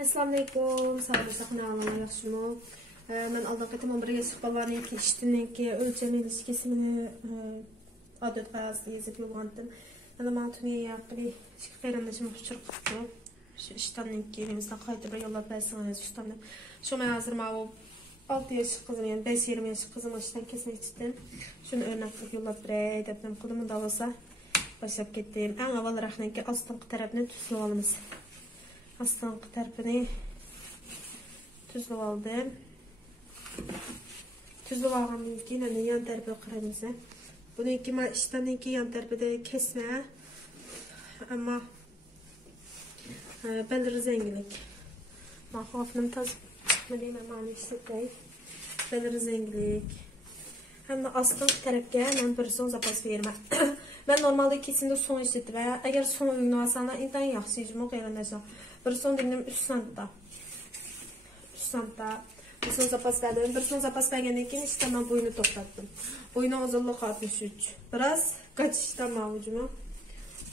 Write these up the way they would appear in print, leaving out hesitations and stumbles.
Assalamu alaykum. Sağolun, yaxshimi? Men oldingi birga suhbatlarni eshitdimki, o'lcham elish kesimini odat qog'ozda yozib yurgandim. Mana men tuni yaqin ikki qarindoshim uchirib qopdi. Shu ishtonninki elimizdan qayta bir yo'llab bersangiz ishtondim. Shu men hozir mana 6 yosh qizim, yani 5-20 yosh qizim ishdan kesmoqchidim. Shuni o'rnak qilib yo'llab beray deb qildim. Unda bo'lsa boshlab ketdim. Eng avval rahnaga ostonqi tarafni tuzlab olamiz. Aslanqı tarafını tuzlab aldım. Tuzlab algandan keyin yan tarafiga qaraymiz. Buniki men ishtonninki yan tarafida kesma. Ammo belli zenginlik. Men xofnim chiqmadi, men mana ishlatay. Belli zenginlik. Hamda aslanqi tarafga men bir so'ng zapas beraman. Ben normalde kesimde son işletim. Eğer son uygun olsanlar intan yaxşı icmo qayrandashlar. Bir son dedim 3 santda. 3 santda. Bir son zapas verdim. Bir son zapas vergandan keyin işte ben boyunu to'xtatdim. Boyunun uzunluğu 63. Biraz kaçışdan mavcuma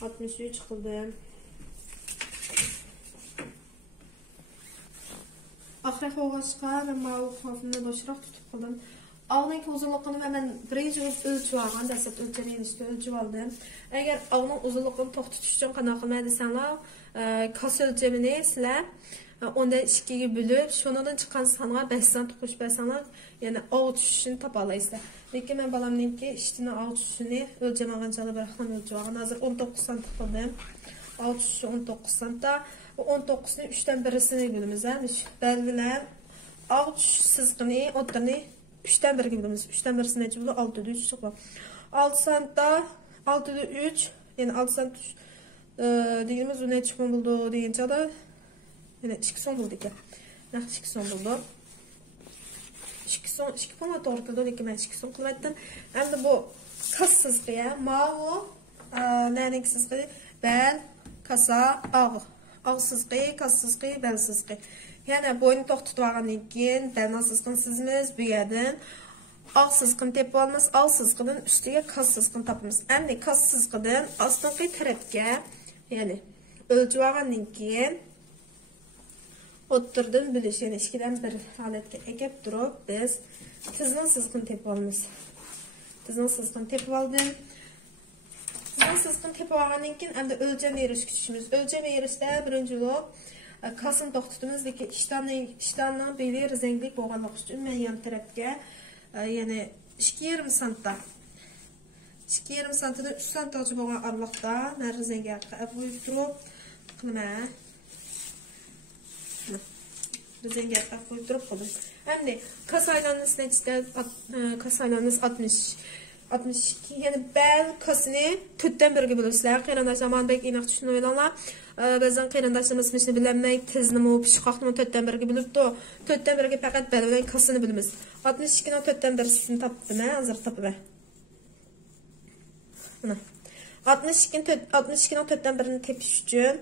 63 qildim. Axir xo'g'ashqa men mavqufni boshroq tutib qildim. Ağının uzunluğunu hemen birinci ölçü algan, dəsət ölçəməyin üstü ölçü aldım. Əgər ağının uzunluğunu tox tutuş üçün qana qılmaya desənlər, kas ölçəmini sizlər onda 2'ye bölüb, şundan çıxan sanğa 5 sant tutuş bəsənlər, yəni ağ düşüşünü tapalayısınlar. Lakin mən balamınki iştini ağ düşüşünü ölçəməğəncalı bıraxdan ölçü algan. Hazır 19 sant qıldım. Ağ düşüşü 19 santda. 19'nin 3'dən birisini bölümüz. Bəlviləm, ağ düşüş sızqını, otlarını 3'ten 1 gibi biliriz. 3'ten 1'si necə bulur? 6'da 3 çıxır. 6 santda 6'da 3, yəni 6 sant deyilimiz o ne çıxın buldu deyincə də yəni 2 son buldu ki. Nəx 2 son buldu. 2 pomad ortada ki mən 2 son qılmaydım. Həm də bu kas sızqıya, mavi, nənik sızqı, bəl, kasa, ağ. Ağ sızqı, kas sızqı, bəl sızqı. Yani boyunu tox tutub algandan keyin bəlna sızqını sizimiz bu yerdən ağ sızqını tepib almamız, ağ sızqının üstüge kas sızqını tapımız. Əmdə kas sızqıdan aslanqı tərəfə, yəni ölçüb algandan keyin oturdum biliş, yəni 2'den 1 halətə əkib durub biz tiznin sızqını tepib almamız. Tiznin sızqını tepib aldım. Tiznin sızqını tepib algandan keyin əmdə ölçəm veriş küçüşümüz. Ölçəm verişdə birinci olub kasın toxtutumuz ki iştandan belə rənglik boğanlıq üçün mən yan tərəfə yəni 2,5 santda 2,5 santdan 3 sant açıb boğan arlıqda mən rəngə qoyub durub qılma rəngə qoyub durub qıldım. Həmdə kasaylarınız necədə kasaylarınız 62 yəni bəl kasını 4'ten 1'e bölürsülər. Qayrındaşlar mən bək inaq düşünür olanlar. Bəzən qayrındaşlarımız işini bilənmək, tezini mi, pişqaqını 4'ten 1'e bölübdü. 4'ten 1'e fəqət bəl olan kasını bilimiz. 62'nin 4'ten 1'sini tapdım, hazır tapıb. 62'nin 4'ten 1'ini tepiş üçün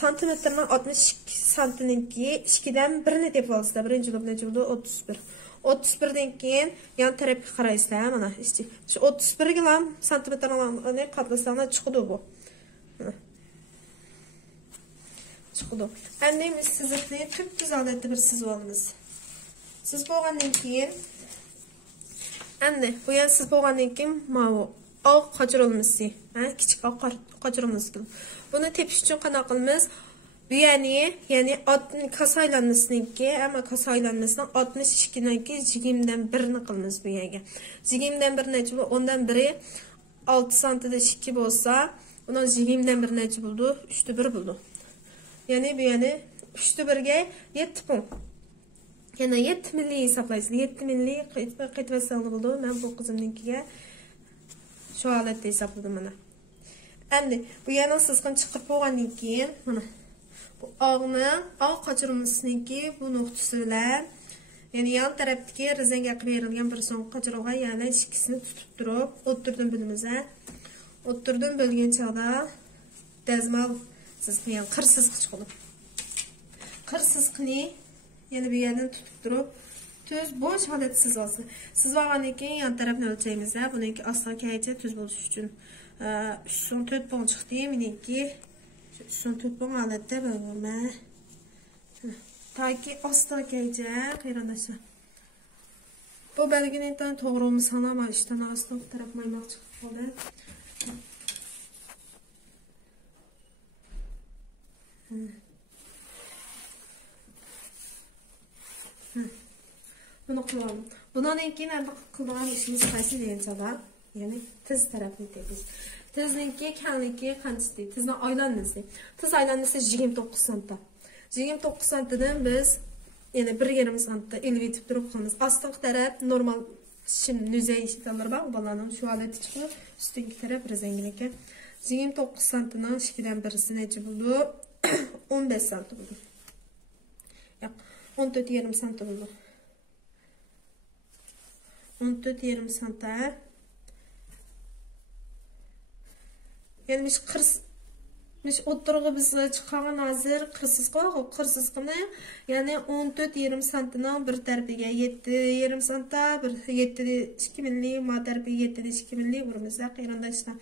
santimetrdən 62 santininki 2'den 1'ini tepib alsınlar. Birinci olub necə oldu? 31. 31'den keyin yan tərəfə qarayısınlar. Mana işte. Şu 31 gram santimetr alanı qatlasaqlar çıxıdı bu. Çıxıdı. Əndimiz sizlikni tüp düzələtdə bir siz olunuz. Siz boğandan keyin əndi bu yan siz boğandan keyin mavi ağ qaçırılması, kiçik ağ qaçırılması. Bunu tepiş üçün qana qılmız. Yani kasaylanmasınınki, ama kasaylanmasının 62'ninki jigimden birini qılmız bu yerге. Jigimden bir necə bu? Ondan biri 6 santıda 2 bolsa, ondan jigimden bir necə buldu? 3'te 1 buldu. Yani bu yani 3'te 1'ge 7 pon. Yani 7 milli hesaplayısın. 7 milli qeytvesalını buldu. Ben bu qızımınkiga şu aletdə hesapladım bana. Əmdi bu yana sızqın çıxıb boğandan keyin mana bu ağının ağ qaçırılmasınınki bu noxtası ilə yəni yan tərəfdəki rəzəngə verilən bir son qaçırılğa yəni ikisini tutub durub oturdum bilimizə. Oturdum bölgən çağda dəzmal sızqı, yəni qır sızqı çıxılıb. Qır sızqını yəni bir yerdən tutub durub tüz boş halət siz olsun. Siz bağandan keyin yan tərəfini ölçəyimizə bununki aslan kəyəcə tüz buluş üçün 3 bon çıxdı. Miniki son tutbon alətdə bölümə Taki asla geleceğe kıyrandaşlar. Bu belgenin toğrumu sana ama işten arasında bu taraf maymak çıkıp oldu. Bunu kılalım. Bundan ilkin elde kılığan işimiz qaysı deyinceler. Yani tiz tarafını tepiz. Tizniki kendiki kancısı değil. Tizden aylanlısı. Tiz aylanlısı 29 santa. 29 santadan biz yani 1,5 santta elvetip durup kalırız. Astık taraf normal şimdi nüzey işitalar var. Balanın şu aleti çıkıyor. Üstünki taraf rezenginike. 29 santının işkiden birisi nece buldu? 15 santı buldu. Yok. 14,5 santı buldu. 14,5 santa. Yani biz biz oturğu biz çıkan hazır kırsız koyuq. Kırsız kına yani 14,5 santının bir tarafiga 7,5 santa bir 7,2 milli ma tarafiga 7,2 milli vurmasa qeyranda işte.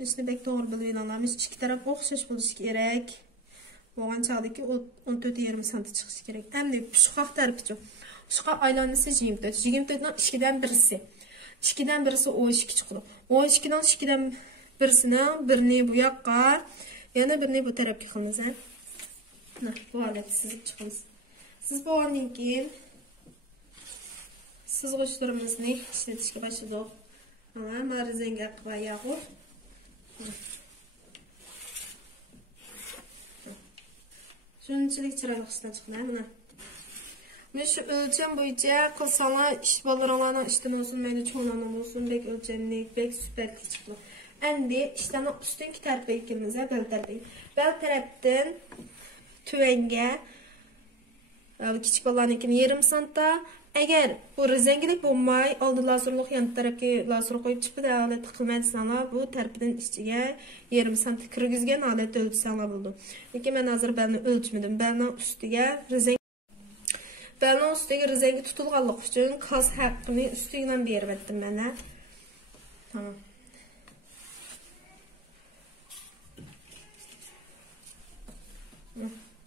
Biz bek doğru bilib anlamış. İki taraf oxşaş buluş gerek. Boğan çağdaki 14,5 santı çıkış gerek. Endi şuqaq tarafı. Şuqaq aylanısı 24. 24'nin 2'den birisi. 2'den birisi o 2 çıkdı. O 2'den 2'den birisini birini bu yakqa, yana birini bu tarafga qilamiz. Bu holatda sizib chiqamiz. Siz bo'lgandan keyin sizg'ichlarimizni ishlatishga boshladik. Mana rezenga qo'yaylik. Shunchalik chiroyli ishdan chiqdi mana. Men shu o'lcham bo'yicha qilsanglar ish bolalarning ishdan olsun, mayli cho'nlarning olsun, bek o'lchamlik, bek sifatli chiqdi. Endi ishdan ustunki tarafiga kelamiz, bel tarafiga. Bel tarafdan tuvanga kichik bolalarnikini 0,5 santa. Agar bu rezengilik bo'lmay, oldi lazerlik yan tarafga lazer qo'yib chiqib, holat qilmaysanglar, bu tarafdan ichiga 0,5 santa kirgizgan holatda o'lchsanglar bo'ldi. Lekin men hozir belni o'lchmadim. Belning ustiga rezengi tutilganlik uchun qaz haqqini ustidan berib etdim mana. Tamam.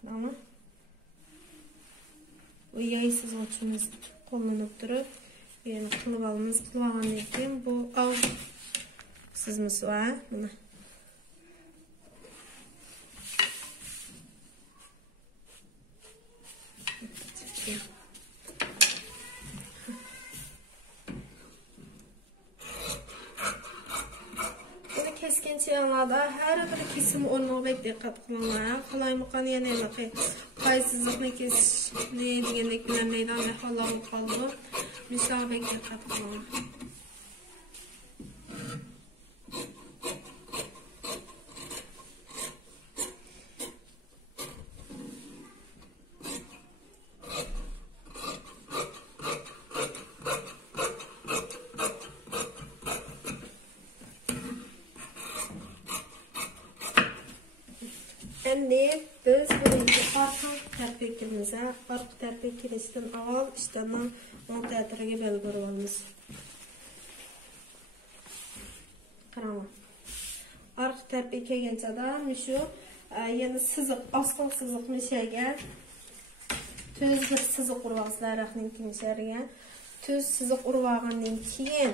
Tamam. Bu yaysız uçumuz kullanıp durup yani kılıp algandan keyin bu al sızması var. Buna. Keskin çiyanlarda her bir kesim onu bek dikkat kılınlar. Kalaymakan yana qaysizlikni kesishni degandek bilanmaydan holatga qoldi. Misol bek dikkat kılınlar. Endi biz birinchi arqa tarpekimizni arqa tarpek kelishdan avval ishdan montatoriga belgi berib olamiz. Qarang. Arqa tarpek kelganchada shu yana siziq, asl siziq mishagan tuz bir siziq urvaslar raqning kimishariga. Tuz siziq urvagandan keyin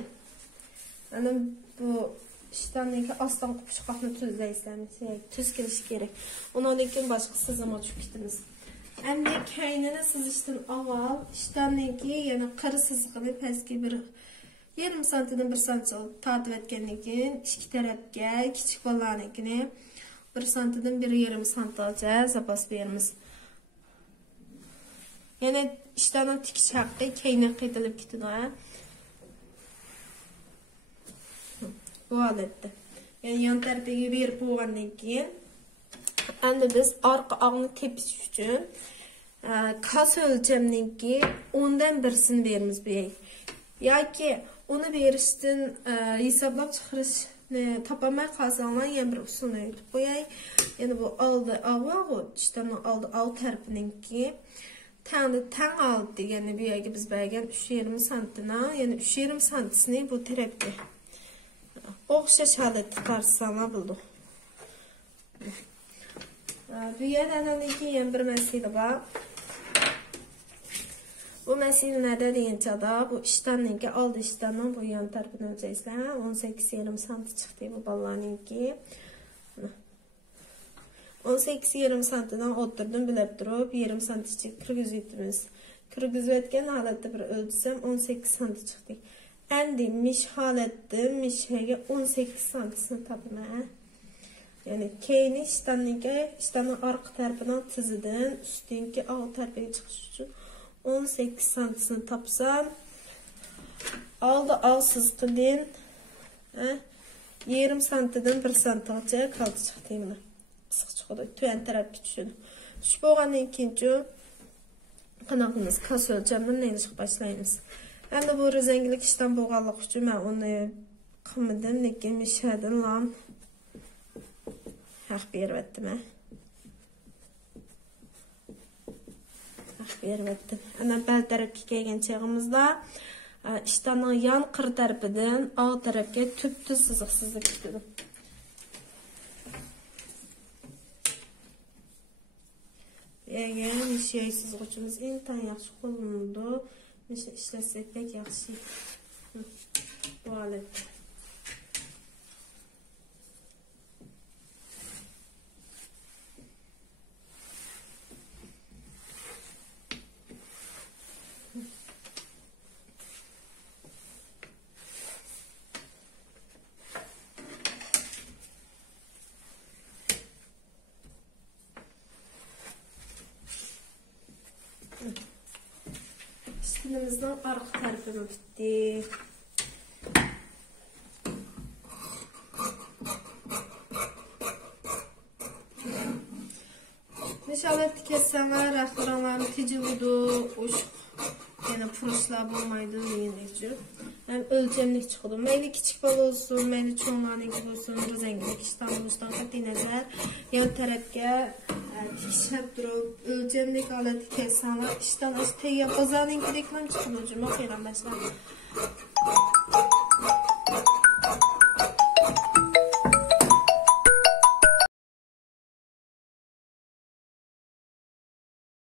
ana bu İştendeki aslan kupuşqaqni tuzlaysanız, tuz kelish kerak. Ondan keyin boshqa sizama tushib ketamiz. Endi kaynini sizishdan avval ishtendeki yana qari siziqini pastga bir 0,5 santidan 1 santi tortib etgandan keyin ikki tarafga kichik bolalarnikini 1 santidan 1,5 santigacha zapas beramiz. Yana ishtenning tikish haqqi keyinga qaytilib ketadi. Bu holatda. Yani yan tarafiga berib bo'lgandan keyin endi biz orqa og'ni tepish uchun kas o'lchamniki 10dan birisini beramiz bu yer. Yoki uni berishdan hisoblab chiqarishni topolmay qolsanglar, yana bir usulni aytib qo'yay. Yani bu oldi avval ishdan oldi alt tarafiniki tang oldi degani bu yerga biz bergan 3,5 santini, yani 3,5 santisini bu tarafga o'xshash holatda qarsanglar bo'ldi. Dünya ananınki yeni bir mesele var. Bu meselelerde deyince da bu iştenninki aldı iştenden bu yan tarafını ölçeysizler. 18,5 santim çıktı bu ballarınki. 18,5 santimden oturdum bilip durup 20 santim kırgız etimiz. Kırgız etken halatda bir ölçsem 18 santim çıktı. Endi miş halatda mişhege 18 santim tapma. Yani keyni iştennin arka tarafından tiziden üstünki alt tarafına çıkış için 18 santim tapsam aldı al sıztıdan 20 santimden 1 santimce kaldı çıktı yine. Sık çıkdı. Tüyen taraf düşürdü. Şu boğanın ikinci kanalımız kas ölçemden neyini çıkıp başlayınız. Ben de bu rezengilik işten boğanlık için ben onu kımıdım. Lekin mişhedin lan haq berib etdim. Haq berib etdim. Ana bel tarafga kelgan chog'imizda ishtaning yan qir tarafidan old tarafga tüp siziq ketadi. Eğer şey sizg'uchimiz intan yaxshi qo'llanadi. İşləsək pek yaxshi. Bu alet. Stilimizden arka tarafını bitti. İnşallah tiketsenler, restoranların tecrübüdü, yani puruşlar bulmaydı deyinlikçi. Yani ölçemlik çıkıdı. Meyli küçük bal olsun, meyli çoğunlarınki olsun, rezengilik işten buluştan katı nazar. Yan tarafga tikişlep durup, ölçemlik ala tiketsenler, işten az teyye bazarınki deklam çıkıdı hocam. Okuyalım başlayalım.